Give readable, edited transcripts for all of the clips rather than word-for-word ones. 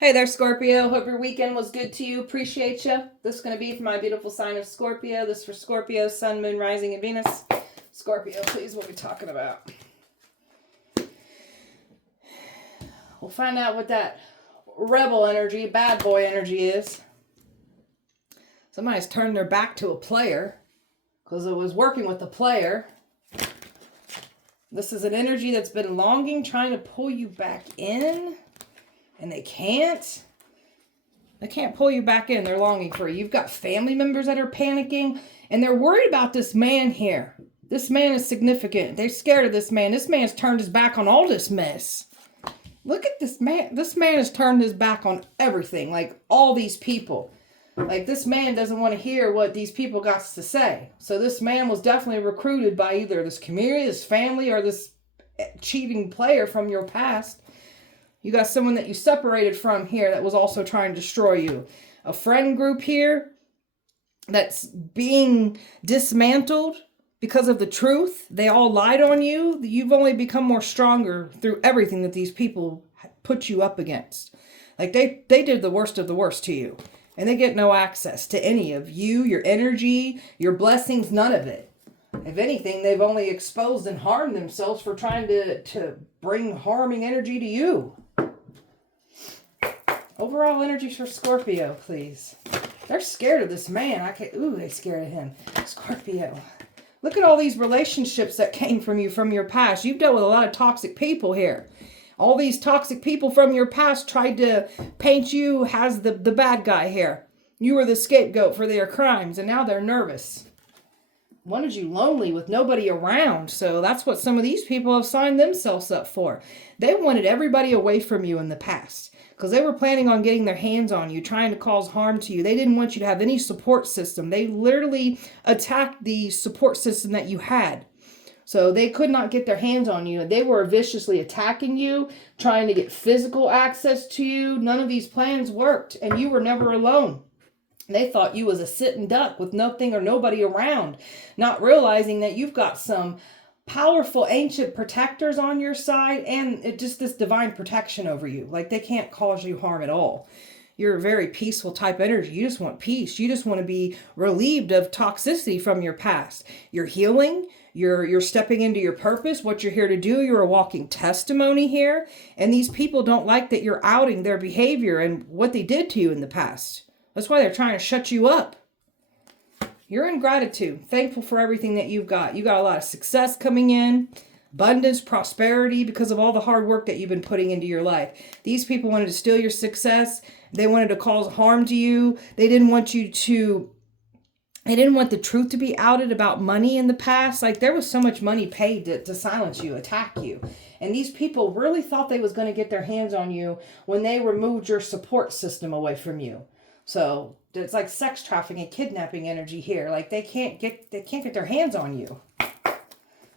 Hey there, Scorpio. Hope your weekend was good to you. Appreciate you. This is going to be for my beautiful sign of Scorpio. This is for Scorpio, Sun, Moon, Rising, and Venus. Scorpio, please, what are we talking about? We'll find out what that rebel energy, bad boy energy is. Somebody's turned their back to a player because it was working with the player. This is an energy that's been longing, trying to pull you back in. And they can't. They can't pull you back in. They're longing for you. You've got family members that are panicking. And they're worried about this man here. This man is significant. They're scared of this man. This man's turned his back on all this mess. Look at this man. This man has turned his back on everything. Like all these people. Like this man doesn't want to hear what these people got to say. So this man was definitely recruited by either this community, this family, or this cheating player from your past. You got someone that you separated from here that was also trying to destroy you. A friend group here that's being dismantled because of the truth. They all lied on you. You've only become more stronger through everything that these people put you up against. Like they did the worst of the worst to you. And they get no access to any of you, your energy, your blessings, none of it. If anything, they've only exposed and harmed themselves for trying to bring harming energy to you. Overall energies for Scorpio, please. They're scared of this man. They're scared of him. Scorpio. Look at all these relationships that came from you from your past. You've dealt with a lot of toxic people here. All these toxic people from your past tried to paint you as the bad guy here. You were the scapegoat for their crimes, and now they're nervous. Wanted you lonely with nobody around. So that's what some of these people have signed themselves up for. They wanted everybody away from you in the past because they were planning on getting their hands on you, trying to cause harm to you. They didn't want you to have any support system. They literally attacked the support system that you had. So they could not get their hands on you. They were viciously attacking you, trying to get physical access to you. None of these plans worked, and you were never alone. They thought you was a sitting duck with nothing or nobody around, not realizing that you've got some powerful ancient protectors on your side and just this divine protection over you. Like they can't cause you harm at all. You're a very peaceful type energy. You just want peace. You just want to be relieved of toxicity from your past. You're healing. You're stepping into your purpose, what you're here to do. You're a walking testimony here. And these people don't like that you're outing their behavior and what they did to you in the past. That's why they're trying to shut you up. You're in gratitude, thankful for everything that you've got. You got a lot of success coming in, abundance, prosperity because of all the hard work that you've been putting into your life. These people wanted to steal your success. They wanted to cause harm to you. They didn't want the truth to be outed about money in the past. Like there was so much money paid to silence you, attack you. And these people really thought they was going to get their hands on you when they removed your support system away from you. So it's like sex trafficking and kidnapping energy here. Like they can't get their hands on you.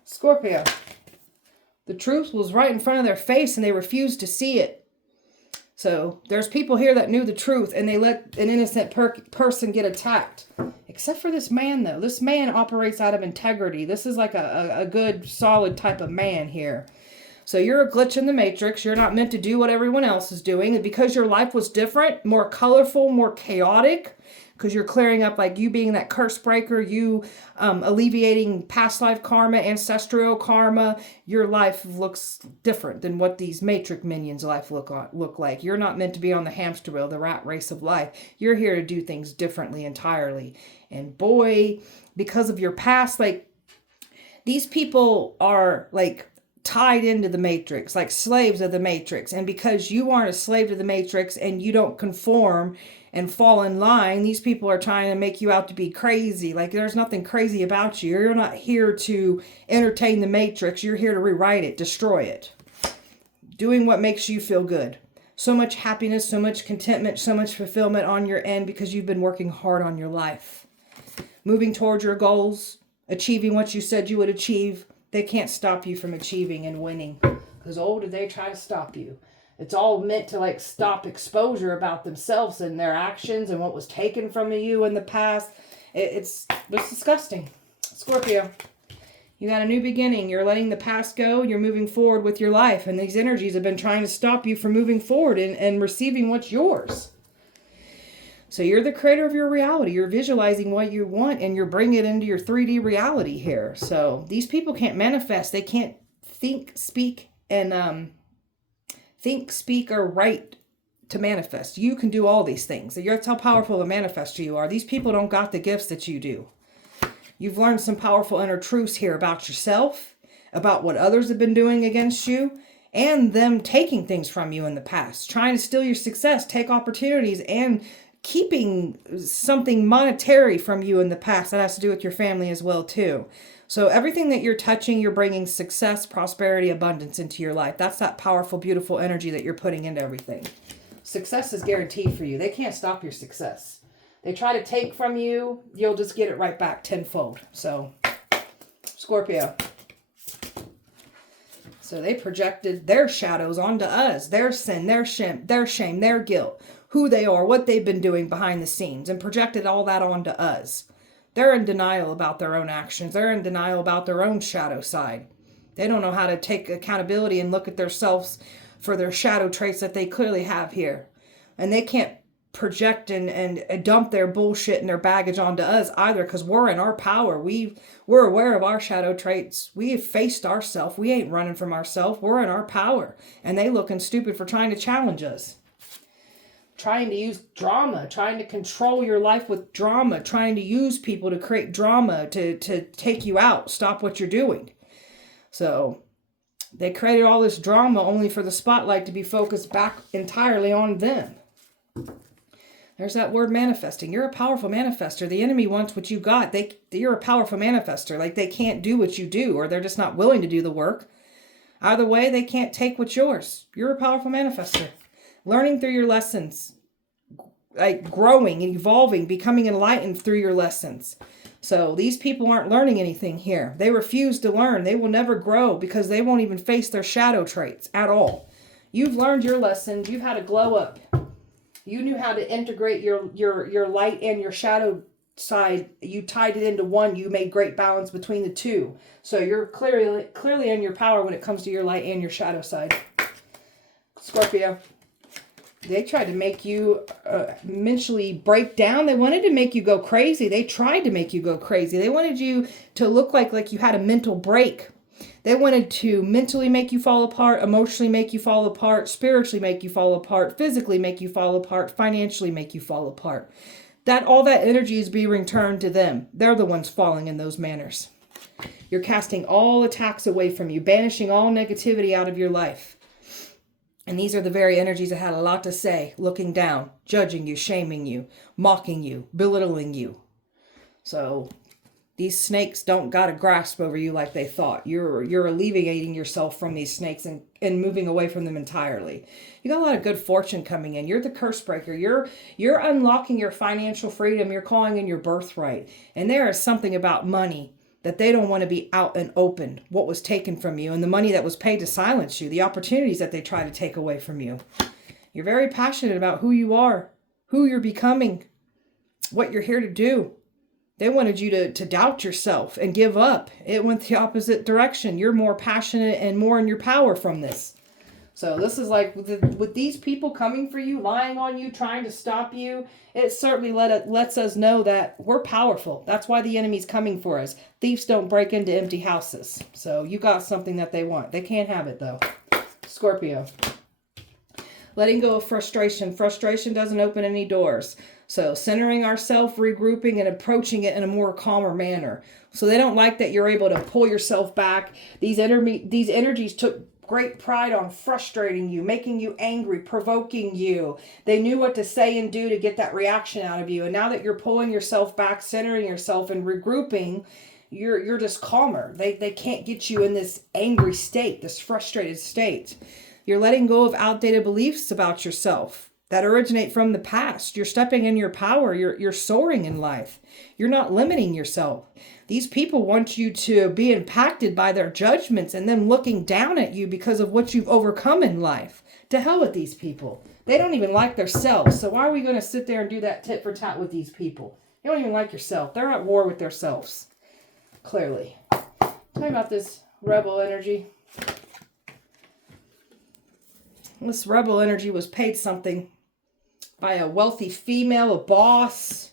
Scorpio. The truth was right in front of their face and they refused to see it. So there's people here that knew the truth and they let an innocent person get attacked. Except for this man though. This man operates out of integrity. This is like a good solid type of man here. So you're a glitch in the matrix. You're not meant to do what everyone else is doing. And because your life was different, more colorful, more chaotic, because you're clearing up like you being that curse breaker, you alleviating past life karma, ancestral karma, your life looks different than what these matrix minions' life look like. You're not meant to be on the hamster wheel, the rat race of life. You're here to do things differently entirely. And boy, because of your past, like these people are like tied into the matrix, like slaves of the matrix. And because you aren't a slave to the matrix and you don't conform and fall in line, these people are trying to make you out to be crazy. Like there's nothing crazy about you. You're not here to entertain the matrix. You're here to rewrite it, destroy it. Doing what makes you feel good. So much happiness, so much contentment, so much fulfillment on your end because you've been working hard on your life. Moving towards your goals, achieving what you said you would achieve. They can't stop you from achieving and winning. Because did they try to stop you? It's all meant to like stop exposure about themselves and their actions and what was taken from you in the past. It's disgusting. Scorpio, You got a new beginning. You're letting the past go. You're moving forward with your life. And these energies have been trying to stop you from moving forward and receiving what's yours. So you're the creator of your reality. You're visualizing what you want and you're bringing it into your 3D reality here. So these people can't manifest. They can't think, speak, and or write to manifest. You can do all these things. That's how powerful a manifester you are. These people don't got the gifts that you do. You've learned some powerful inner truths here about yourself, about what others have been doing against you, and them taking things from you in the past, trying to steal your success, take opportunities, and keeping something monetary from you in the past. That has to do with your family as well, too. So everything that you're touching, you're bringing success, prosperity, abundance into your life. That's that powerful, beautiful energy that you're putting into everything. Success is guaranteed for you. They can't stop your success. They try to take from you, you'll just get it right back tenfold. So, Scorpio. So they projected their shadows onto us, their sin, their shame, their guilt, who they are, what they've been doing behind the scenes, and projected all that onto us. They're in denial about their own actions. They're in denial about their own shadow side. They don't know how to take accountability and look at themselves for their shadow traits that they clearly have here. And they can't project and dump their bullshit and their baggage onto us either, because we're in our power. We're aware of our shadow traits. We have faced ourselves. We ain't running from ourselves. We're in our power. And they looking stupid for trying to challenge us. Trying to use drama, trying to control your life with drama, trying to use people to create drama to take you out, stop what you're doing. So they created all this drama only for the spotlight to be focused back entirely on them. There's that word manifesting. You're a powerful manifester. The enemy wants what you got. You're a powerful manifester. Like they can't do what you do, or they're just not willing to do the work. Either way, they can't take what's yours. You're a powerful manifester. Learning through your lessons, like growing and evolving, becoming enlightened through your lessons. So these people aren't learning anything here. They refuse to learn. They will never grow because they won't even face their shadow traits at all. You've learned your lessons. You've had a glow up. You knew how to integrate your light and your shadow side. You tied it into one. You made great balance between the two. So you're clearly in your power when it comes to your light and your shadow side. Scorpio. They tried to make you mentally break down. They wanted to make you go crazy. They tried to make you go crazy. They wanted you to look like you had a mental break. They wanted to mentally make you fall apart, emotionally make you fall apart, spiritually make you fall apart, physically make you fall apart, financially make you fall apart. All that energy is being returned to them. They're the ones falling in those manners. You're casting all attacks away from you, banishing all negativity out of your life. And these are the very energies that had a lot to say, looking down, judging you, shaming you, mocking you, belittling you. So these snakes don't got a grasp over you like they thought. You're alleviating yourself from these snakes and moving away from them entirely. You got a lot of good fortune coming in. You're the curse breaker. You're unlocking your financial freedom. You're calling in your birthright. And there is something about money that they don't want to be out and open, what was taken from you, and the money that was paid to silence you, the opportunities that they try to take away from you. You're very passionate about who you are, who you're becoming, what you're here to do. They wanted you to doubt yourself and give up. It went the opposite direction. You're more passionate and more in your power from this. So this is like with these people coming for you, lying on you, trying to stop you, it certainly lets us know that we're powerful. That's why the enemy's coming for us. Thieves don't break into empty houses. So you got something that they want. They can't have it though. Scorpio. Letting go of frustration. Frustration doesn't open any doors. So centering ourselves, regrouping, and approaching it in a more calmer manner. So they don't like that you're able to pull yourself back. These energies took great pride on frustrating you, making you angry, provoking you. They knew what to say and do to get that reaction out of you. And now that you're pulling yourself back, centering yourself, and regrouping, you're just calmer. They can't get you in this angry state, this frustrated state. You're letting go of outdated beliefs about yourself that originate from the past. You're stepping in your power. You're soaring in life. You're not limiting yourself. These people want you to be impacted by their judgments and them looking down at you because of what you've overcome in life. To hell with these people. They don't even like themselves. So why are we going to sit there and do that tit for tat with these people? You don't even like yourself. They're at war with themselves. Clearly. Tell me about this rebel energy. This rebel energy was paid something by a wealthy female, a boss.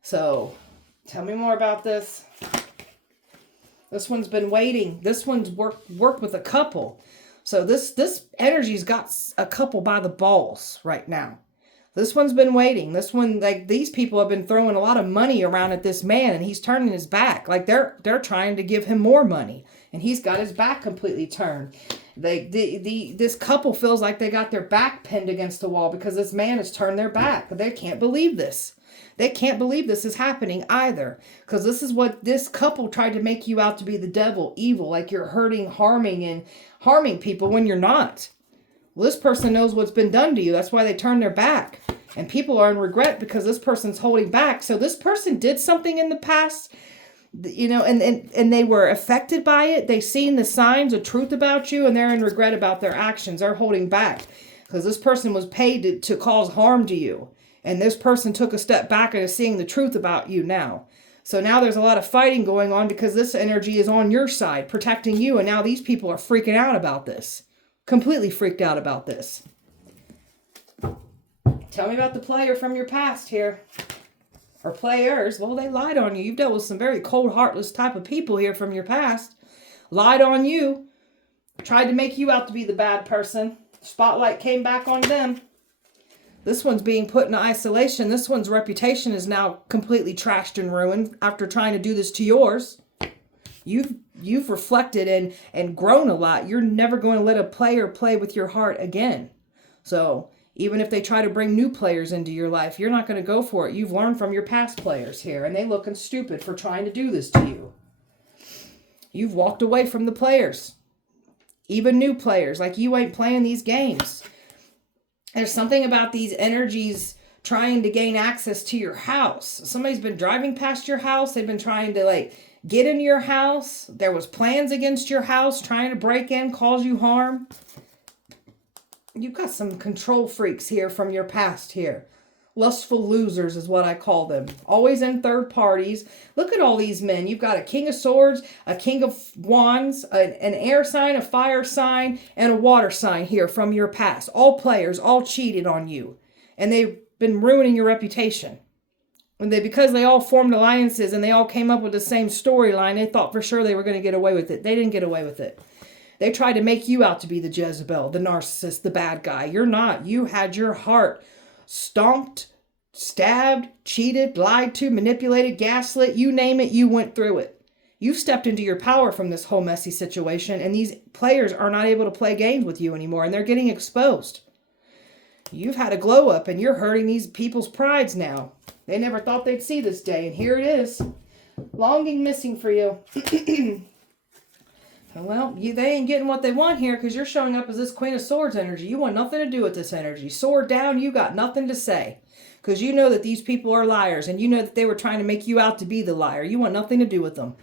So, tell me more about this. This one's been waiting. This one's worked with a couple. So this energy's got a couple by the balls right now. This one's been waiting. This one, like, these people have been throwing a lot of money around at this man, and he's turning his back. Like, they're trying to give him more money, and he's got his back completely turned. This couple feels like they got their back pinned against the wall because this man has turned their back. They can't believe this. They can't believe this is happening either, because this is what this couple tried to make you out to be, the devil, evil, like you're hurting, harming people when you're not. Well, this person knows what's been done to you. That's why they turn their back. And people are in regret because this person's holding back. So this person did something in the past, you know, and they were affected by it. They've seen the signs of truth about you, and they're in regret about their actions. They're holding back because this person was paid to cause harm to you. And this person took a step back and is seeing the truth about you now. So now there's a lot of fighting going on because this energy is on your side, protecting you. And now these people are freaking out about this. Completely freaked out about this. Tell me about the player from your past here. Or players. Well, they lied on you. You've dealt with some very cold, heartless type of people here from your past. Lied on you. Tried to make you out to be the bad person. Spotlight came back on them. This one's being put in isolation. This one's reputation is now completely trashed and ruined after trying to do this to yours. You've reflected and grown a lot. You're never going to let a player play with your heart again. So even if they try to bring new players into your life, you're not going to go for it. You've learned from your past players here, and they looking stupid for trying to do this to you. You've walked away from the players. Even new players, like you ain't playing these games. There's something about these energies trying to gain access to your house. Somebody's been driving past your house. They've been trying to get in your house. There was plans against your house, trying to break in, cause you harm. You've got some control freaks here from your past here. Lustful losers is what I call them. Always in third parties. Look at all these men. You've got a king of swords, a king of wands, an air sign, a fire sign, and a water sign here from your past. All players, all cheated on you. And they've been ruining your reputation. Because they all formed alliances and they all came up with the same storyline, they thought for sure they were going to get away with it. They didn't get away with it. They tried to make you out to be the Jezebel, the narcissist, the bad guy. You're not. You had your heart stomped, stabbed, cheated, lied to, manipulated, gaslit, you name it, you went through it. You stepped into your power from this whole messy situation, and these players are not able to play games with you anymore, and they're getting exposed. You've had a glow up, and you're hurting these people's prides now. They never thought they'd see this day, and here it is. Longing missing for you. Well, they ain't getting what they want here because you're showing up as this Queen of Swords energy. You want nothing to do with this energy. Sword down, you got nothing to say. Because you know that these people are liars, and you know that they were trying to make you out to be the liar. You want nothing to do with them.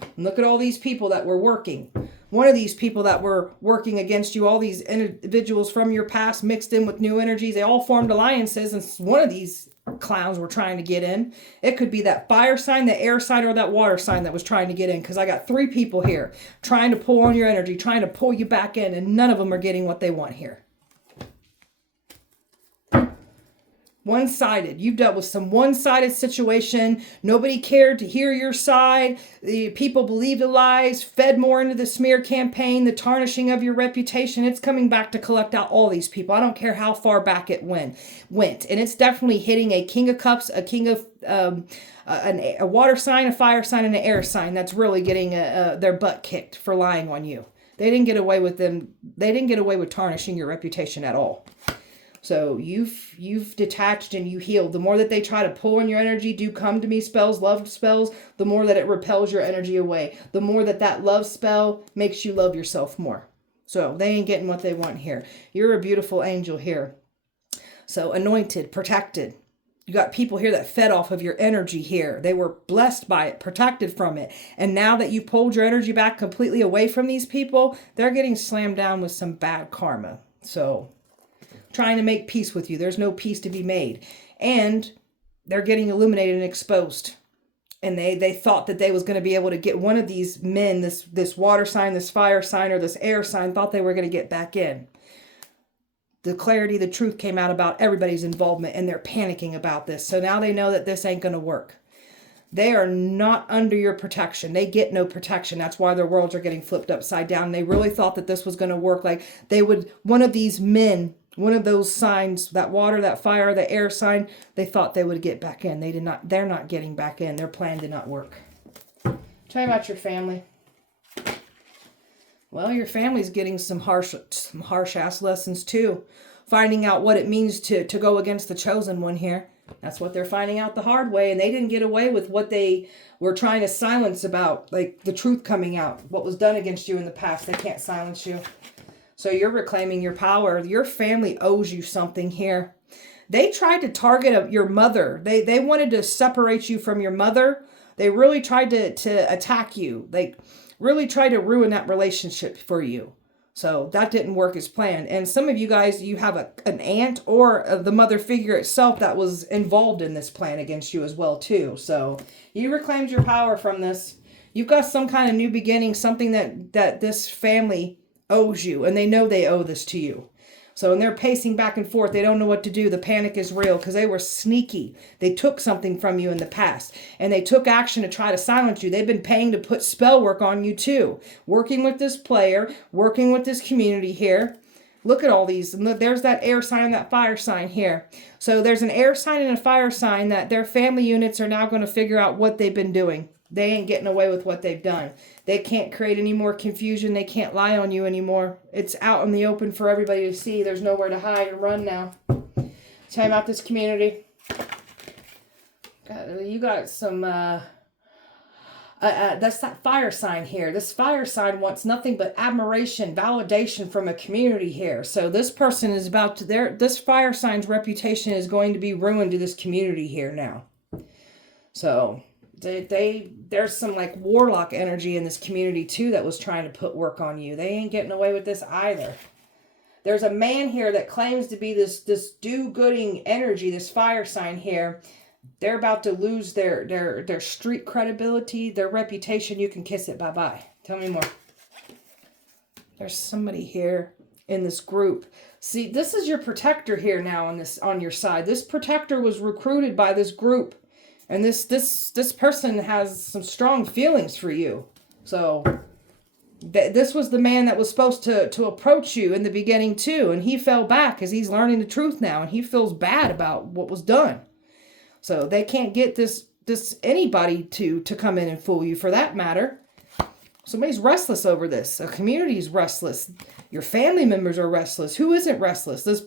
And look at all these people that were working. One of these people that were working against you, all these individuals from your past mixed in with new energies, they all formed alliances, and one of these clowns were trying to get in. It could be that fire sign, the air sign, or that water sign that was trying to get in, because I got 3 people here trying to pull on your energy, trying to pull you back in, and none of them are getting what they want here. One-sided. You've dealt with some one-sided situation. Nobody cared to hear your side. The people believed the lies, fed more into the smear campaign, the tarnishing of your reputation. It's coming back to collect out all these people. I don't care how far back it went. And it's definitely hitting a king of cups, a king of a water sign, a fire sign, and an air sign. That's really getting their butt kicked for lying on you. They didn't get away with them. They didn't get away with tarnishing your reputation at all. So you've detached and you healed. The more that they try to pull in your energy, do come to me spells, love spells, the more that it repels your energy away. The more that love spell makes you love yourself more. So they ain't getting what they want here. You're a beautiful angel here. So anointed, protected. You got people here that fed off of your energy here. They were blessed by it, protected from it. And now that you pulled your energy back completely away from these people, they're getting slammed down with some bad karma. So trying to make peace with you. There's no peace to be made. And they're getting illuminated and exposed. And they thought that they was going to be able to get one of these men, this water sign, this fire sign, or this air sign, thought they were going to get back in. The clarity, the truth came out about everybody's involvement, and they're panicking about this. So now they know that this ain't going to work. They are not under your protection. They get no protection. That's why their worlds are getting flipped upside down. They really thought that this was going to work. Like they would, one of these men, one of those signs, that water, that fire, the air sign, they thought they would get back in. They did not. They're not getting back in. Their plan did not work. Tell me about your family. Well, your family's getting some harsh ass lessons too. Finding out what it means to go against the chosen one here. That's what they're finding out the hard way. And they didn't get away with what they were trying to silence about. Like the truth coming out. What was done against you in the past. They can't silence you. So you're reclaiming your power. Your family owes you something here. They tried to target your mother. They wanted to separate you from your mother. They really tried to attack you. They really tried to ruin that relationship for you. So that didn't work as planned. And some of you guys, you have an aunt or the mother figure itself that was involved in this plan against you as well too. So you reclaimed your power from this. You've got some kind of new beginning, something that this family owes you, and they know they owe this to you. So, and they're pacing back and forth. They don't know what to do. The panic is real because they were sneaky. They took something from you in the past, and they took action to try to silence you. They've been paying to put spell work on you too. Working with this player, working with this community here. Look at all these. And look, there's that air sign, that fire sign here. So there's an air sign and a fire sign that their family units are now going to figure out what they've been doing. They ain't getting away with what they've done. They can't create any more confusion. They can't lie on you anymore. It's out in the open for everybody to see. There's nowhere to hide or run now. Tell me about this community. You got some, that's that fire sign here. This fire sign wants nothing but admiration, validation from a community here. So this person is about to, this fire sign's reputation is going to be ruined to this community here now. So there's some like warlock energy in this community too that was trying to put work on you. They ain't getting away with this either. There's a man here that claims to be this do-gooding energy, this fire sign here. They're about to lose their street credibility, their reputation. You can kiss it bye-bye. Tell me more. There's somebody here in this group. See, this is your protector here now on your side. This protector was recruited by this group. And this person has some strong feelings for you. So this was the man that was supposed to approach you in the beginning too. And he fell back as he's learning the truth now. And he feels bad about what was done. So they can't get this anybody to come in and fool you for that matter. Somebody's restless over this. A community's restless. Your family members are restless. Who isn't restless? These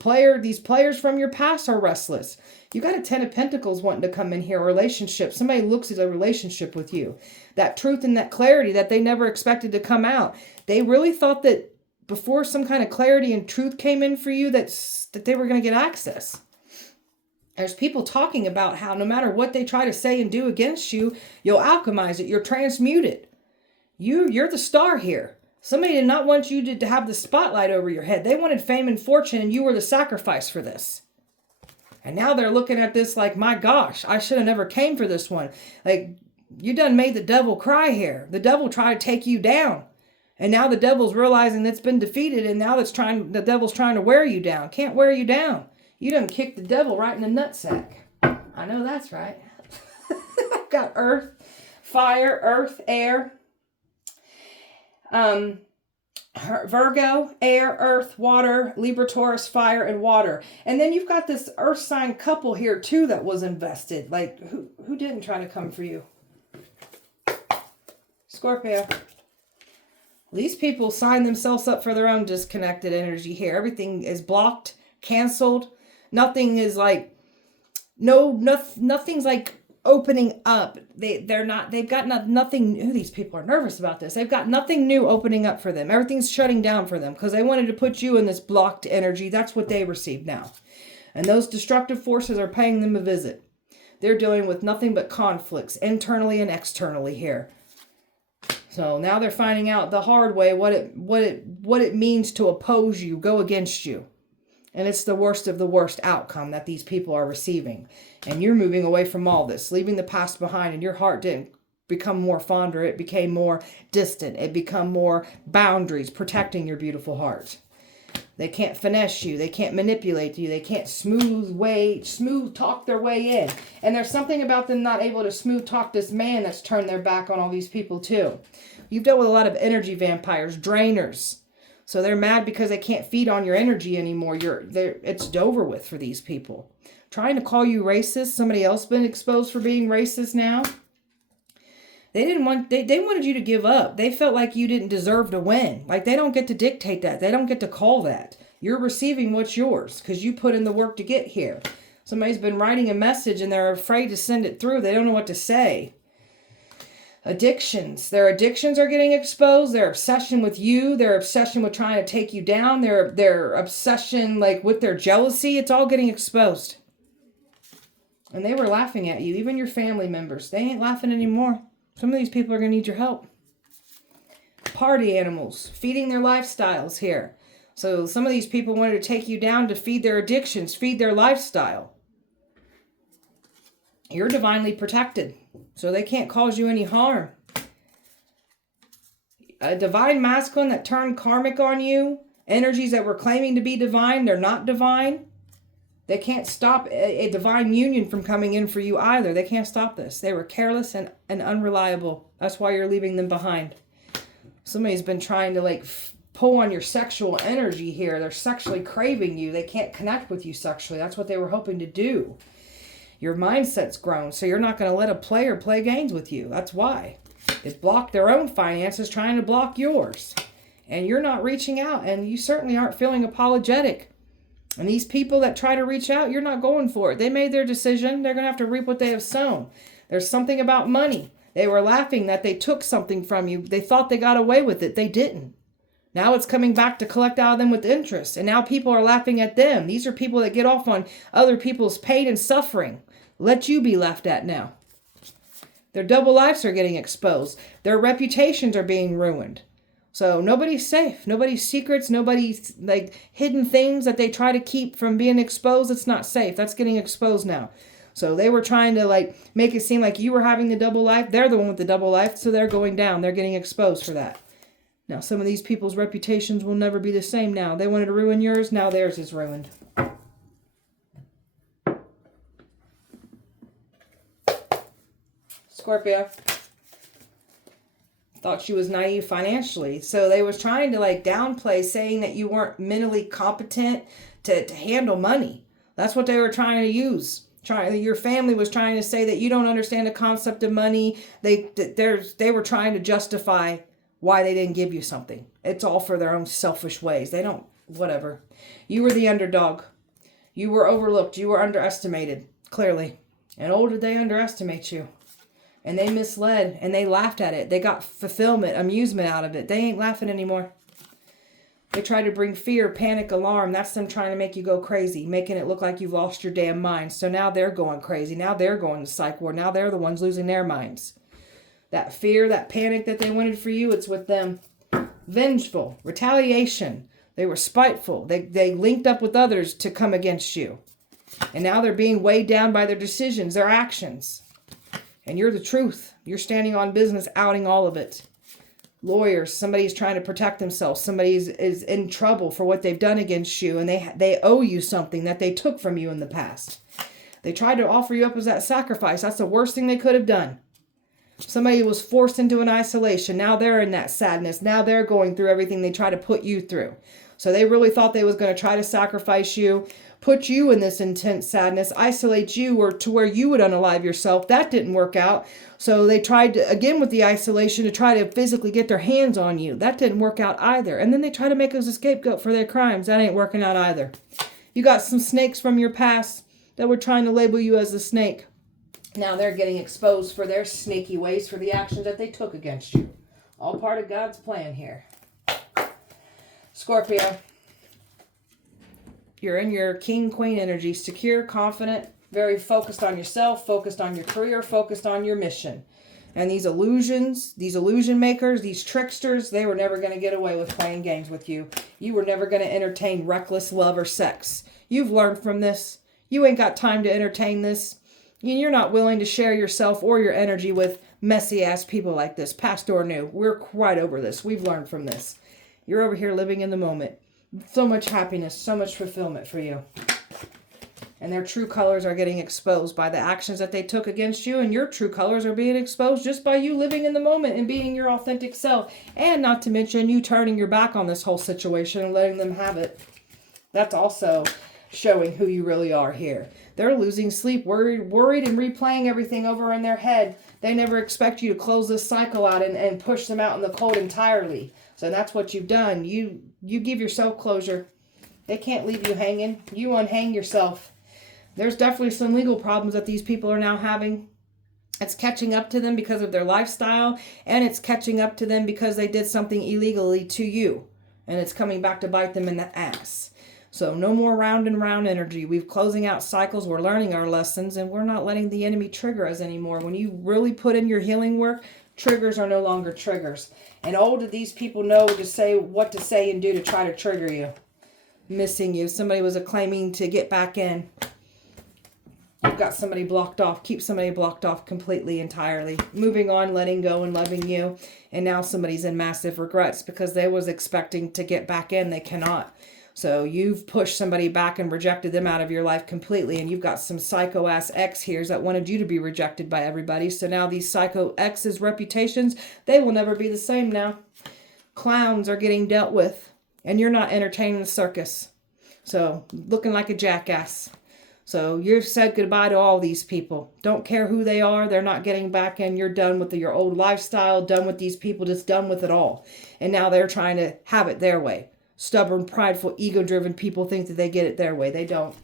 players from your past are restless. You got a 10 of Pentacles wanting to come in here, a relationship. Somebody looks at a relationship with you. That truth and that clarity that they never expected to come out. They really thought that before some kind of clarity and truth came in for you, that they were going to get access. There's people talking about how no matter what they try to say and do against you, you'll alchemize it. You'll transmute it. You're the star here. Somebody did not want you to have the spotlight over your head. They wanted fame and fortune, and you were the sacrifice for this. And now they're looking at this like, my gosh, I should have never came for this one. Like, you done made the devil cry here. The devil tried to take you down. And now the devil's realizing it's been defeated, and now the devil's trying to wear you down. Can't wear you down. You done kicked the devil right in the nutsack. I know that's right. I've got earth, fire, earth, air. Virgo, air, earth, water, Libra, Taurus, fire, and water. And then you've got this earth sign couple here too that was invested. Like, who didn't try to come for you? Scorpio. These people signed themselves up for their own disconnected energy here. Everything is blocked, canceled. Nothing is like, nothing's like opening up. They've got nothing new. These people are nervous about this. They've got nothing new opening up for them. Everything's shutting down for them because they wanted to put you in this blocked energy. That's what they received now. And those destructive forces are paying them a visit. They're dealing with nothing but conflicts internally and externally here. So now they're finding out the hard way what it means to oppose you, go against you. And it's the worst of the worst outcome that these people are receiving. And you're moving away from all this, leaving the past behind, and your heart didn't become more fonder. It became more distant. It became more boundaries, protecting your beautiful heart. They can't finesse you. They can't manipulate you. They can't smooth talk their way in. And there's something about them not able to smooth talk this man that's turned their back on all these people too. You've dealt with a lot of energy vampires, drainers. So they're mad because they can't feed on your energy anymore. It's over with for these people. Trying to call you racist. Somebody else been exposed for being racist now. They wanted you to give up. They felt like you didn't deserve to win. Like they don't get to dictate that. They don't get to call that. You're receiving what's yours because you put in the work to get here. Somebody's been writing a message and they're afraid to send it through. They don't know what to say. Addictions. Their addictions are getting exposed. Their obsession with you. Their obsession with trying to take you down. Their obsession like with their jealousy. It's all getting exposed. And they were laughing at you. Even your family members. They ain't laughing anymore. Some of these people are going to need your help. Party animals. Feeding their lifestyles here. So some of these people wanted to take you down to feed their addictions. Feed their lifestyle. You're divinely protected. So they can't cause you any harm. A divine masculine that turned karmic on you. Energies that were claiming to be divine. They're not divine. They can't stop a divine union from coming in for you either. They can't stop this. They were careless and unreliable. That's why you're leaving them behind. Somebody's been trying to like pull on your sexual energy here. They're sexually craving you. They can't connect with you sexually. That's what they were hoping to do. Your mindset's grown, so you're not going to let a player play games with you. That's why. They've blocked their own finances trying to block yours. And you're not reaching out, and you certainly aren't feeling apologetic. And these people that try to reach out, you're not going for it. They made their decision. They're going to have to reap what they have sown. There's something about money. They were laughing that they took something from you. They thought they got away with it. They didn't. Now it's coming back to collect out of them with interest. And now people are laughing at them. These are people that get off on other people's pain and suffering. Let you be laughed at now. Their double lives are getting exposed. Their reputations are being ruined. So nobody's safe. Nobody's secrets. Nobody's like hidden things that they try to keep from being exposed. It's not safe. That's getting exposed now. So they were trying to like make it seem like you were having the double life. They're the one with the double life. So they're going down. They're getting exposed for that. Now some of these people's reputations will never be the same now. They wanted to ruin yours. Now theirs is ruined. Scorpio. Thought she was naive financially. So they was trying to like downplay saying that you weren't mentally competent to handle money. That's what they were trying to use. Your family was trying to say that you don't understand the concept of money. They were trying to justify why they didn't give you something. It's all for their own selfish ways. They don't, whatever. You were the underdog. You were overlooked. You were underestimated, clearly. And oh, did they underestimate you. And they misled and they laughed at it. They got fulfillment, amusement out of it. They ain't laughing anymore. They try to bring fear, panic, alarm. That's them trying to make you go crazy, making it look like you've lost your damn mind. So now they're going crazy. Now they're going to psych ward. Now they're the ones losing their minds. That fear, that panic that they wanted for you, it's with them. Vengeful, retaliation. They were spiteful. They linked up with others to come against you. And now they're being weighed down by their decisions, their actions. And you're the truth. You're standing on business, outing all of it. Lawyers, somebody's trying to protect themselves. Somebody is in trouble for what they've done against you. And they owe you something that they took from you in the past. They tried to offer you up as that sacrifice. That's the worst thing they could have done. Somebody was forced into an isolation. Now they're in that sadness. Now they're going through everything they try to put you through. So they really thought they was going to try to sacrifice you, put you in this intense sadness, isolate you or to where you would unalive yourself. That didn't work out. So they tried to, again with the isolation, to try to physically get their hands on you. That didn't work out either. And then they try to make us a scapegoat for their crimes. That ain't working out either. You got some snakes from your past that were trying to label you as a snake. Now they're getting exposed for their sneaky ways, for the actions that they took against you. All part of God's plan here. Scorpio. You're in your king-queen energy. Secure, confident, very focused on yourself, focused on your career, focused on your mission. And these illusions, these illusion makers, these tricksters, they were never going to get away with playing games with you. You were never going to entertain reckless love or sex. You've learned from this. You ain't got time to entertain this. You're not willing to share yourself or your energy with messy ass people like this. Past or new. We're quite over this. We've learned from this. You're over here living in the moment. So much happiness, so much fulfillment for you. And their true colors are getting exposed by the actions that they took against you. And your true colors are being exposed just by you living in the moment and being your authentic self. And not to mention you turning your back on this whole situation and letting them have it. That's also showing who you really are here. They're losing sleep, worried and replaying everything over in their head. They never expect you to close this cycle out and push them out in the cold entirely. So that's what you've done. You give yourself closure. They can't leave you hanging. You unhang yourself. There's definitely some legal problems that these people are now having. It's catching up to them because of their lifestyle, and it's catching up to them because they did something illegally to you, and it's coming back to bite them in the ass. So no more round and round energy. We're closing out cycles. We're learning our lessons, and we're not letting the enemy trigger us anymore. When you really put in your healing work, triggers are no longer triggers. And oh, do these people know to say what to say and do to try to trigger you. Missing you. Somebody was claiming to get back in. You've got somebody blocked off. Keep somebody blocked off completely, entirely. Moving on, letting go and loving you. And now somebody's in massive regrets because they was expecting to get back in. They cannot. So you've pushed somebody back and rejected them out of your life completely. And you've got some psycho-ass ex here that wanted you to be rejected by everybody. So now these psycho exes' reputations, they will never be the same now. Clowns are getting dealt with. And you're not entertaining the circus. So looking like a jackass. So you've said goodbye to all these people. Don't care who they are. They're not getting back in. You're done with your old lifestyle. Done with these people. Just done with it all. And now they're trying to have it their way. Stubborn, prideful, ego-driven people think that they get it their way. They don't.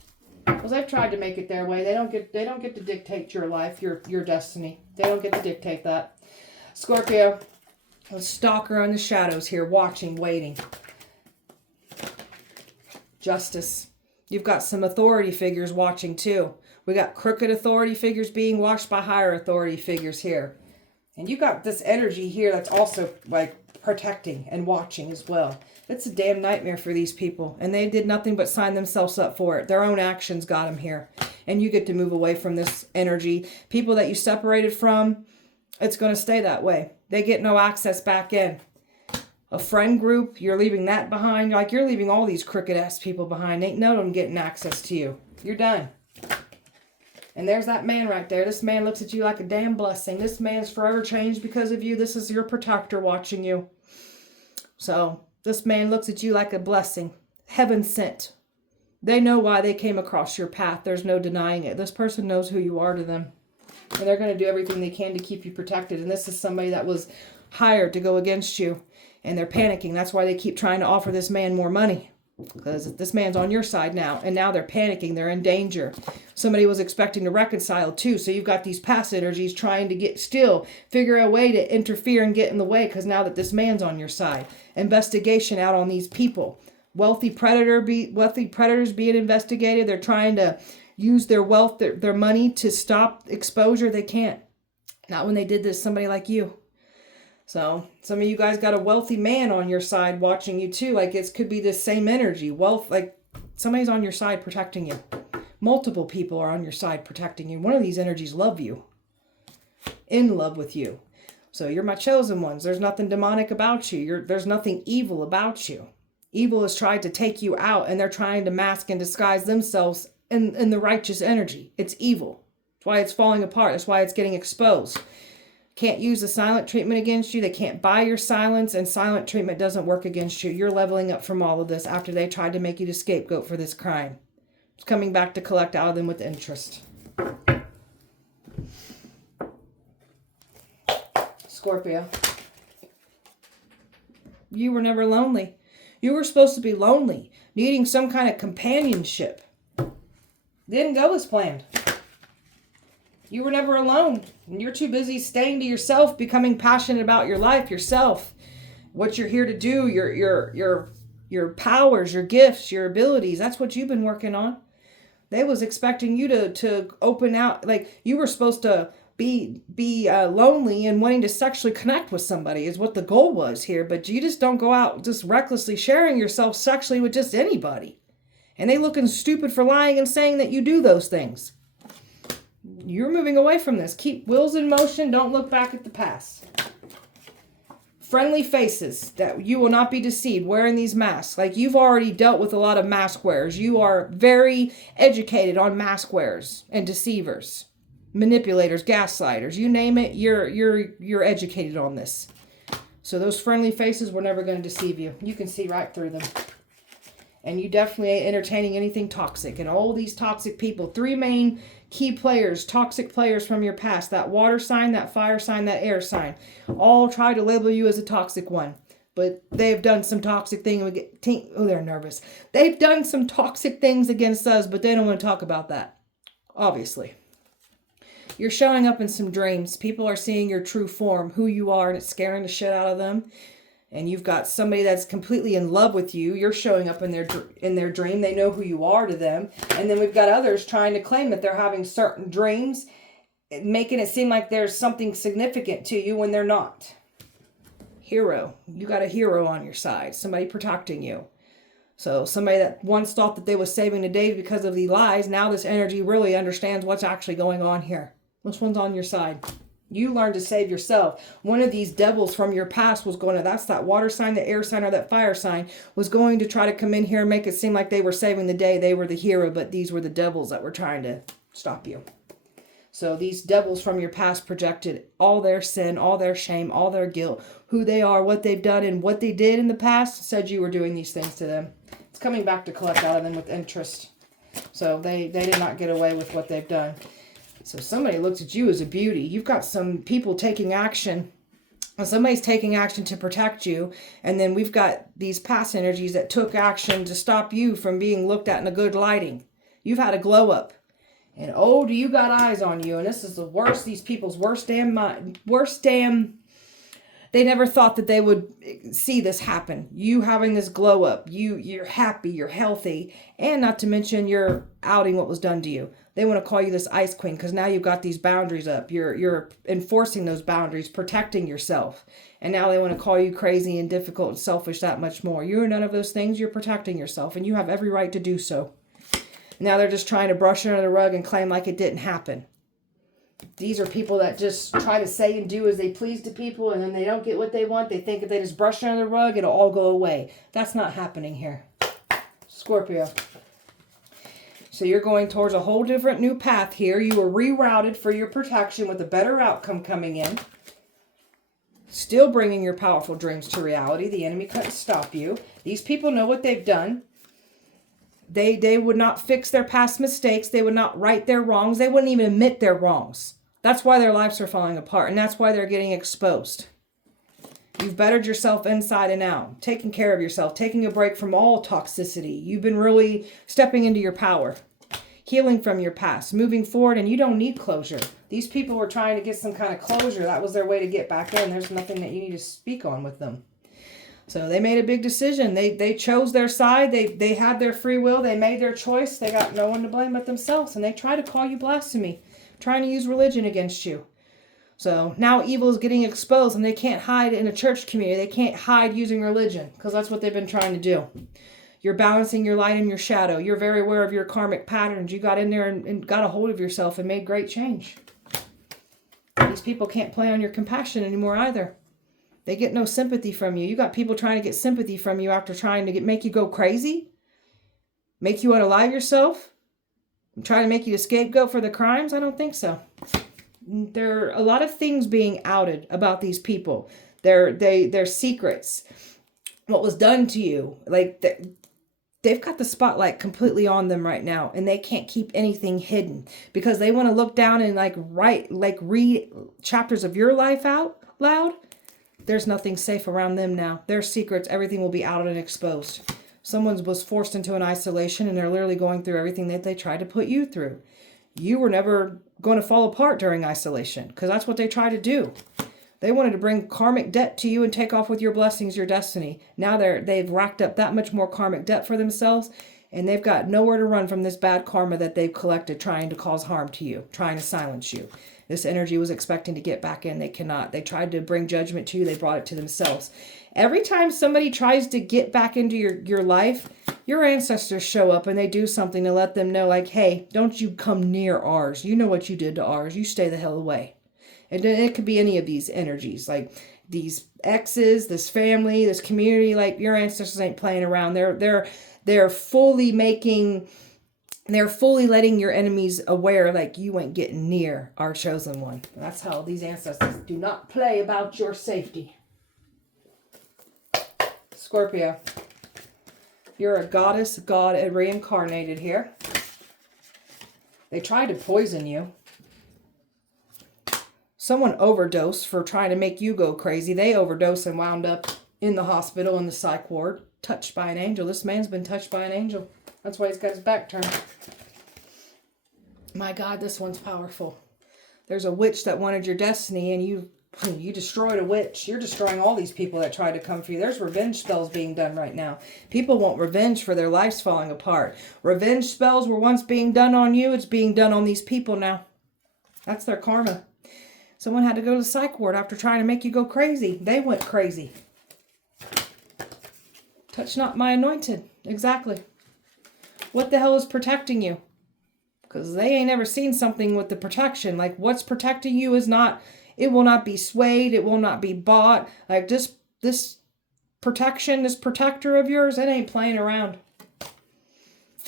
Because they've tried to make it their way. They don't get to dictate your life, your destiny. They don't get to dictate that. Scorpio, a stalker in the shadows here, watching, waiting. Justice. You've got some authority figures watching too. We got crooked authority figures being watched by higher authority figures here. And you got this energy here that's also like protecting and watching as well. It's a damn nightmare for these people. And they did nothing but sign themselves up for it. Their own actions got them here. And you get to move away from this energy. People that you separated from, it's going to stay that way. They get no access back in. A friend group, you're leaving that behind. Like you're leaving all these crooked ass people behind. Ain't none of them getting access to you. You're done. And there's that man right there. This man looks at you like a damn blessing. This man's forever changed because of you. This is your protector watching you. So this man looks at you like a blessing. Heaven sent. They know why they came across your path. There's no denying it. This person knows who you are to them. And they're going to do everything they can to keep you protected. And this is somebody that was hired to go against you. And they're panicking. That's why they keep trying to offer this man more money. Because this man's on your side now. And now they're panicking. They're in danger. Somebody was expecting to reconcile too. So you've got these past energies trying to figure a way to interfere and get in the way. Because now that this man's on your side. Investigation out on these people. Wealthy predators being investigated. They're trying to use their wealth, their money to stop exposure. They can't. Not when they did this to somebody like you. So some of you guys got a wealthy man on your side watching you too. Like it could be this same energy. Wealth, like somebody's on your side protecting you. Multiple people are on your side protecting you. One of these energies love you. In love with you. So you're my chosen ones. There's nothing demonic about you. There's nothing evil about you. Evil has tried to take you out and they're trying to mask and disguise themselves in the righteous energy. It's evil. That's why it's falling apart. That's why it's getting exposed. Can't use the silent treatment against you. They can't buy your silence, and silent treatment doesn't work against you. You're leveling up from all of this after they tried to make you the scapegoat for this crime. It's coming back to collect out of them with interest. Scorpio. You were never lonely. You were supposed to be lonely, needing some kind of companionship. Didn't go as planned. You were never alone. You're too busy staying to yourself, becoming passionate about your life, yourself, what you're here to do, your powers, your gifts, your abilities. That's what you've been working on. They was expecting you to open out. Like you were supposed to be lonely and wanting to sexually connect with somebody is what the goal was here. But you just don't go out just recklessly sharing yourself sexually with just anybody. And they looking stupid for lying and saying that you do those things. You're moving away from this. Keep wheels in motion. Don't look back at the past. Friendly faces, that you will not be deceived, wearing these masks. Like, you've already dealt with a lot of mask wearers. You are very educated on mask wearers and deceivers, manipulators, gaslighters. You name it, you're educated on this. So those friendly faces were never going to deceive you. You can see right through them. And you definitely ain't entertaining anything toxic. And all these toxic people, 3 main key players, toxic players from your past, that water sign, that fire sign, that air sign, all try to label you as a toxic one. But they've done some toxic thing. Oh, they're nervous. They've done some toxic things against us, but they don't want to talk about that. Obviously. You're showing up in some dreams. People are seeing your true form, who you are, and it's scaring the shit out of them. And you've got somebody that's completely in love with you. You're showing up in their dream. They know who you are to them. And then we've got others trying to claim that they're having certain dreams, making it seem like there's something significant to you when they're not. Hero. You got a hero on your side. Somebody protecting you. So somebody that once thought that they was saving the day because of the lies, now this energy really understands what's actually going on here. Which one's on your side? You learned to save yourself. One of these devils from your past was going to, that's that water sign, the air sign, or that fire sign, was going to try to come in here and make it seem like they were saving the day. They were the hero, but these were the devils that were trying to stop you. So these devils from your past projected all their sin, all their shame, all their guilt, who they are, what they've done, and what they did in the past, said you were doing these things to them. It's coming back to collect out of them with interest. So they did not get away with what they've done. So somebody looks at you as a beauty. You've got some people taking action. Somebody's taking action to protect you. And then we've got these past energies that took action to stop you from being looked at in a good lighting. You've had a glow up. And oh, do you got eyes on you. And this is the worst, these people's worst damn, they never thought that they would see this happen. You having this glow up. You're happy, you're healthy. And not to mention you're outing what was done to you. They want to call you this ice queen because now you've got these boundaries up. You're enforcing those boundaries, protecting yourself. And now they want to call you crazy and difficult and selfish that much more. You're none of those things. You're protecting yourself and you have every right to do so. Now they're just trying to brush it under the rug and claim like it didn't happen. These are people that just try to say and do as they please to people, and then they don't get what they want. They think if they just brush it under the rug, it'll all go away. That's not happening here. Scorpio. So you're going towards a whole different new path here. You were rerouted for your protection with a better outcome coming in. Still bringing your powerful dreams to reality. The enemy couldn't stop you. These people know what they've done. They would not fix their past mistakes. They would not right their wrongs. They wouldn't even admit their wrongs. That's why their lives are falling apart. And that's why they're getting exposed. You've bettered yourself inside and out. Taking care of yourself. Taking a break from all toxicity. You've been really stepping into your power. Healing from your past. Moving forward, and you don't need closure. These people were trying to get some kind of closure. That was their way to get back in. There's nothing that you need to speak on with them. So they made a big decision. They chose their side. They had their free will. They made their choice. They got no one to blame but themselves. And they try to call you blasphemy. Trying to use religion against you. So now evil is getting exposed and they can't hide in a church community. They can't hide using religion because that's what they've been trying to do. You're balancing your light and your shadow. You're very aware of your karmic patterns. You got in there and got a hold of yourself and made great change. These people can't play on your compassion anymore either. They get no sympathy from you. You got people trying to get sympathy from you after trying to make you go crazy. Make you unalive yourself. Try to make you the scapegoat for the crimes? I don't think so. There are a lot of things being outed about these people. Their secrets. What was done to you. Like, they've got the spotlight completely on them right now. And they can't keep anything hidden. Because they want to look down and read chapters of your life out loud. There's nothing safe around them now. Their secrets, everything will be out and exposed. Someone was forced into an isolation and they're literally going through everything that they tried to put you through. You were never going to fall apart during isolation because that's what they tried to do. They wanted to bring karmic debt to you and take off with your blessings, your destiny. Now they've racked up that much more karmic debt for themselves And they've got nowhere to run from this bad karma that they've collected trying to cause harm to you, trying to silence you. This energy was expecting to get back in. They cannot. They tried to bring judgment to you. They brought it to themselves. Every time somebody tries to get back into your life, your ancestors show up and they do something to let them know, like, hey, don't you come near ours. You know what you did to ours. You stay the hell away. And it could be any of these energies, like these exes, this family, this community. Like, your ancestors ain't playing around. They're fully letting your enemies aware, like, you ain't getting near our chosen one. That's how these ancestors do not play about your safety. Scorpio, you're a goddess, god, and reincarnated here. They tried to poison you. Someone overdosed for trying to make you go crazy. They overdosed and wound up in the hospital in the psych ward, touched by an angel. This man's been touched by an angel. That's why he's got his back turned. My God, this one's powerful. There's a witch that wanted your destiny, and you destroyed a witch. You're destroying all these people that tried to come for you. There's revenge spells being done right now. People want revenge for their lives falling apart. Revenge spells were once being done on you. It's being done on these people now. That's their karma. Someone had to go to the psych ward after trying to make you go crazy. They went crazy. Touch not my anointed. Exactly. What the hell is protecting you? Because they ain't ever seen something with the protection. Like, what's protecting you is not, it will not be swayed. It will not be bought. Like, this protection, this protector of yours, it ain't playing around.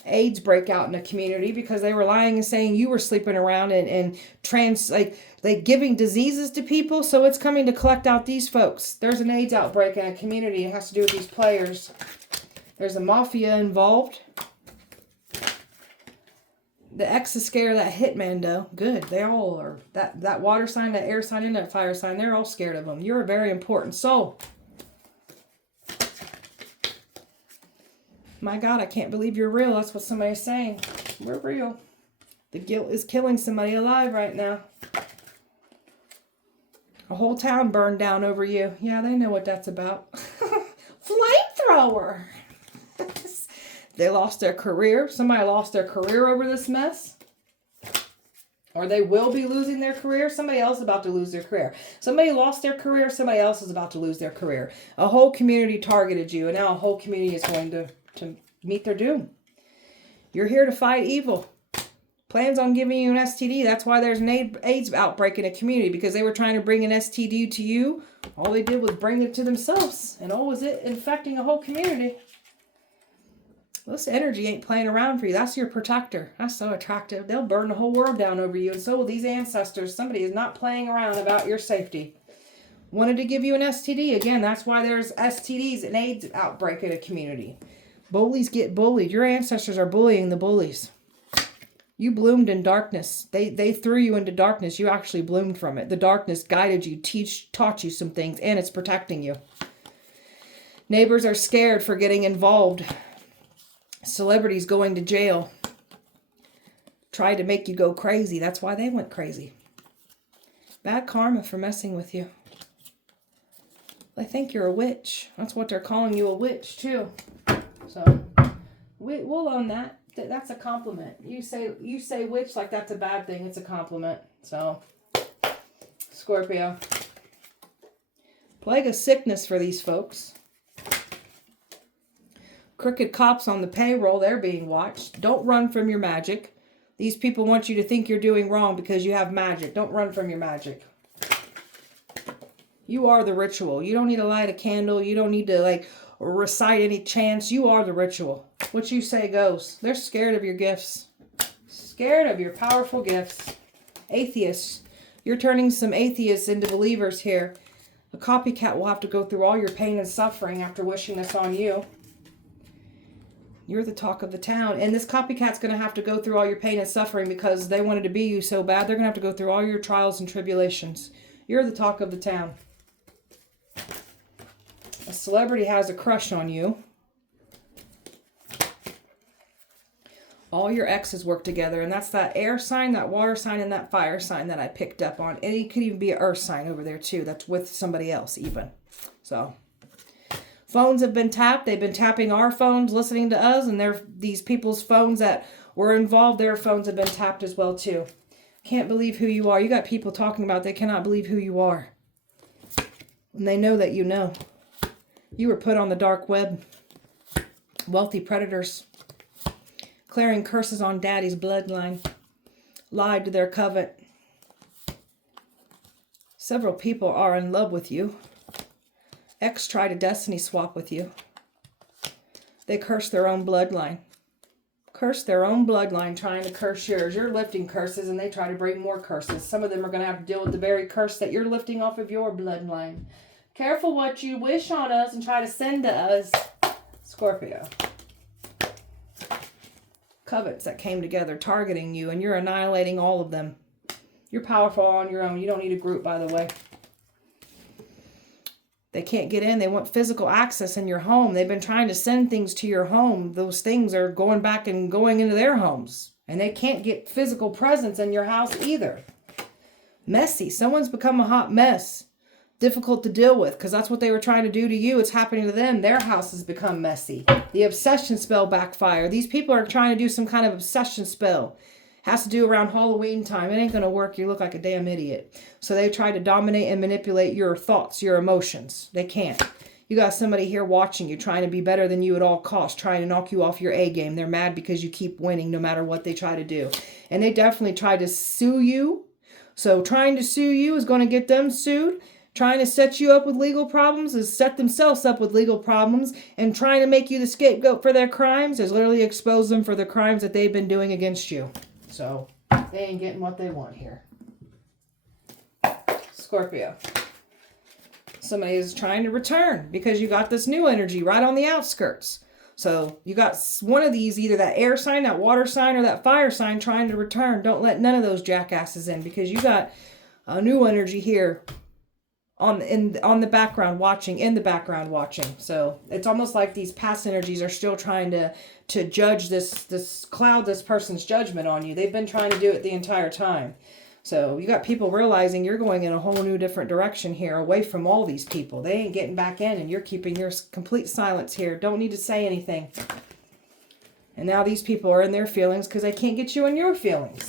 AIDS break out in the community because they were lying and saying you were sleeping around and like giving diseases to people. So it's coming to collect out these folks. There's an AIDS outbreak in a community. It has to do with these players. There's a mafia involved. The ex is scared of that hitman, though. Good. They all are. That water sign, that air sign, and that fire sign, they're all scared of them. You're a very important soul. My God, I can't believe you're real. That's what somebody's saying. We're real. The guilt is killing somebody alive right now. A whole town burned down over you. Yeah, they know what that's about. Flamethrower. They lost their career. Somebody lost their career over this mess. Or they will be losing their career. Somebody else is about to lose their career. Somebody lost their career. Somebody else is about to lose their career. A whole community targeted you. And now a whole community is going to meet their doom. You're here to fight evil. Plans on giving you an STD. That's why there's an AIDS outbreak in a community. Because they were trying to bring an STD to you. All they did was bring it to themselves. And oh, was it infecting a whole community. This energy ain't playing around for you. That's your protector. That's so attractive. They'll burn the whole world down over you. And so will these ancestors. Somebody is not playing around about your safety. Wanted to give you an STD. Again, that's why there's STDs and AIDS outbreak in a community. Bullies get bullied. Your ancestors are bullying the bullies. You bloomed in darkness. They threw you into darkness. You actually bloomed from it. The darkness guided you, taught you some things, and it's protecting you. Neighbors are scared for getting involved. Celebrities going to jail. Tried to make you go crazy. That's why they went crazy. Bad karma for messing with you. They think you're a witch. That's what they're calling you, a witch, too. So, we'll own that. That's a compliment. You say witch like that's a bad thing. It's a compliment. So, Scorpio. Plague of sickness for these folks. Crooked cops on the payroll. They're being watched. Don't run from your magic. These people want you to think you're doing wrong because you have magic. Don't run from your magic. You are the ritual. You don't need to light a candle. You don't need to recite any chants. You are the ritual. What you say goes. They're scared of your gifts. Scared of your powerful gifts. Atheists. You're turning some atheists into believers here. A copycat will have to go through all your pain and suffering after wishing this on you. You're the talk of the town. And this copycat's going to have to go through all your pain and suffering because they wanted to be you so bad. They're going to have to go through all your trials and tribulations. You're the talk of the town. A celebrity has a crush on you. All your exes work together. And that's that air sign, that water sign, and that fire sign that I picked up on. And it could even be an earth sign over there too. That's with somebody else even. So, Phones have been tapped. They've been tapping our phones, listening to us, and these people's phones that were involved, their phones have been tapped as well too. Can't believe who you are. You got people talking about they cannot believe who you are. And they know that you know. You were put on the dark web. Wealthy predators. Clearing curses on daddy's bloodline. Lied to their covenant. Several people are in love with you. Ex tried a destiny swap with you. They curse their own bloodline. Curse their own bloodline trying to curse yours. You're lifting curses and they try to bring more curses. Some of them are going to have to deal with the very curse that you're lifting off of your bloodline. Careful what you wish on us and try to send to us. Scorpio. Covenants that came together targeting you and you're annihilating all of them. You're powerful on your own. You don't need a group, by the way. They can't get in. They want physical access in your home. They've been trying to send things to your home. Those things are going back and going into their homes. And they can't get physical presence in your house either. Messy. Someone's become a hot mess. Difficult to deal with because that's what they were trying to do to you. It's happening to them. Their house has become messy. The obsession spell backfire. These people are trying to do some kind of obsession spell. Has to do around Halloween time. It ain't going to work. You look like a damn idiot. So they try to dominate and manipulate your thoughts, your emotions. They can't. You got somebody here watching you, trying to be better than you at all costs, trying to knock you off your A game. They're mad because you keep winning no matter what they try to do. And they definitely try to sue you. So trying to sue you is going to get them sued. Trying to set you up with legal problems is set themselves up with legal problems. And trying to make you the scapegoat for their crimes is literally expose them for the crimes that they've been doing against you. So, they ain't getting what they want here. Scorpio. Somebody is trying to return because you got this new energy right on the outskirts. So, you got one of these, either that air sign, that water sign, or that fire sign trying to return. Don't let none of those jackasses in because you got a new energy here on the background watching. So, it's almost like these past energies are still trying to judge this cloud this person's judgment on you. They've been trying to do it the entire time. So you got people realizing you're going in a whole new different direction here away from all these people. They ain't getting back in and you're keeping your complete silence here. Don't need to say anything. And now these people are in their feelings because they can't get you in your feelings.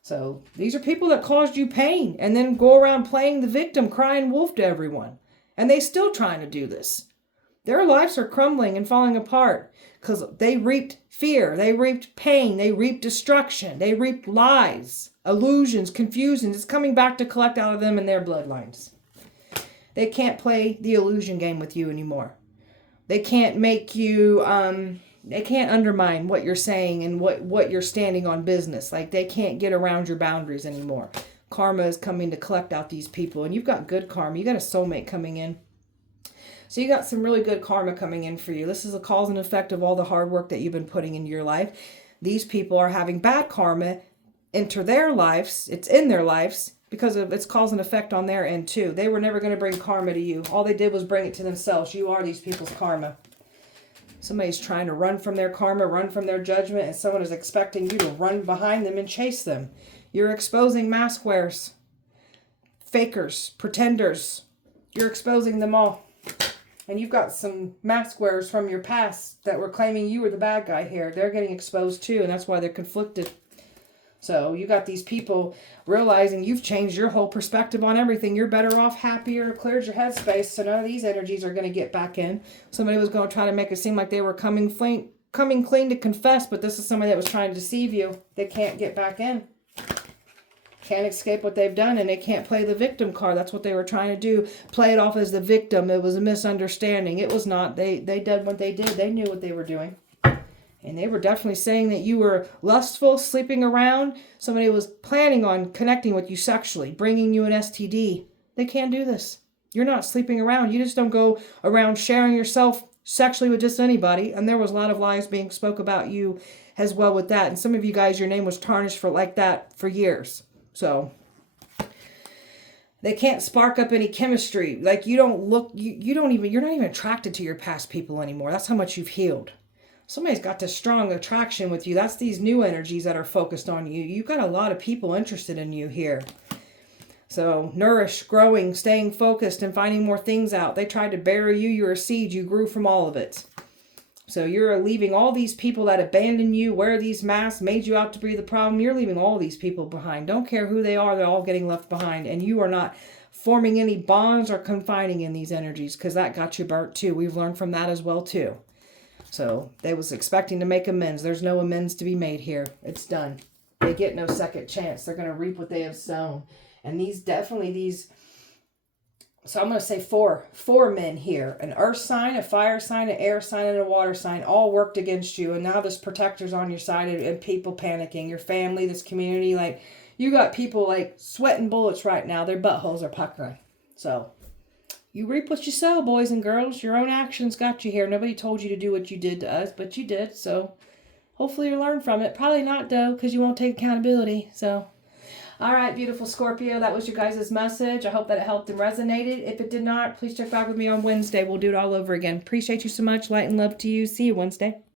So these are people that caused you pain and then go around playing the victim, crying wolf to everyone. And they still trying to do this. Their lives are crumbling and falling apart because they reaped fear, they reaped pain, they reaped destruction, they reaped lies, illusions, confusions. It's coming back to collect out of them and their bloodlines. They can't play the illusion game with you anymore. They can't make you, they can't undermine what you're saying and what you're standing on business. Like they can't get around your boundaries anymore. Karma is coming to collect out these people and you've got good karma. You got a soulmate coming in. So you got some really good karma coming in for you. This is a cause and effect of all the hard work that you've been putting into your life. These people are having bad karma enter their lives. It's in their lives because of its cause and effect on their end too. They were never going to bring karma to you. All they did was bring it to themselves. You are these people's karma. Somebody's trying to run from their karma, run from their judgment, and someone is expecting you to run behind them and chase them. You're exposing mask wearers, fakers, pretenders. You're exposing them all. And you've got some mask wearers from your past that were claiming you were the bad guy here. They're getting exposed too, and that's why they're conflicted. So you got these people realizing you've changed your whole perspective on everything. You're better off, happier, cleared your headspace, so none of these energies are going to get back in. Somebody was going to try to make it seem like they were coming clean to confess, but this is somebody that was trying to deceive you. They can't get back in. Can't escape what they've done, and they can't play the victim card. That's what they were trying to do. Play it off as the victim. It was a misunderstanding. It was not. They did what they did. They knew what they were doing. And they were definitely saying that you were lustful, sleeping around. Somebody was planning on connecting with you sexually, bringing you an STD. They can't do this. You're not sleeping around. You just don't go around sharing yourself sexually with just anybody. And there was a lot of lies being spoke about you as well with that. And some of you guys, your name was tarnished for like that for years. So they can't spark up any chemistry. Like you're not even attracted to your past people anymore. That's how much you've healed. Somebody's got this strong attraction with you. That's these new energies that are focused on you. You've got a lot of people interested in you here. So nourish, growing, staying focused, and finding more things out. They tried to bury you. You're a seed. You grew from all of it. So you're leaving all these people that abandoned you, wear these masks, made you out to be the problem. You're leaving all these people behind. Don't care who they are. They're all getting left behind. And you are not forming any bonds or confining in these energies, because that got you burnt too. We've learned from that as well too. So they was expecting to make amends. There's no amends to be made here. It's done. They get no second chance. They're going to reap what they have sown. And these, so I'm going to say four men here. An earth sign, a fire sign, an air sign, and a water sign all worked against you. And now this protector's on your side and people panicking. Your family, this community, like you got people like sweating bullets right now. Their buttholes are puckering. So you reap what you sow, boys and girls. Your own actions got you here. Nobody told you to do what you did to us, but you did. So hopefully you learn from it. Probably not, though, because you won't take accountability. So, all right, beautiful Scorpio. That was your guys' message. I hope that it helped and resonated. If it did not, please check back with me on Wednesday. We'll do it all over again. Appreciate you so much. Light and love to you. See you Wednesday.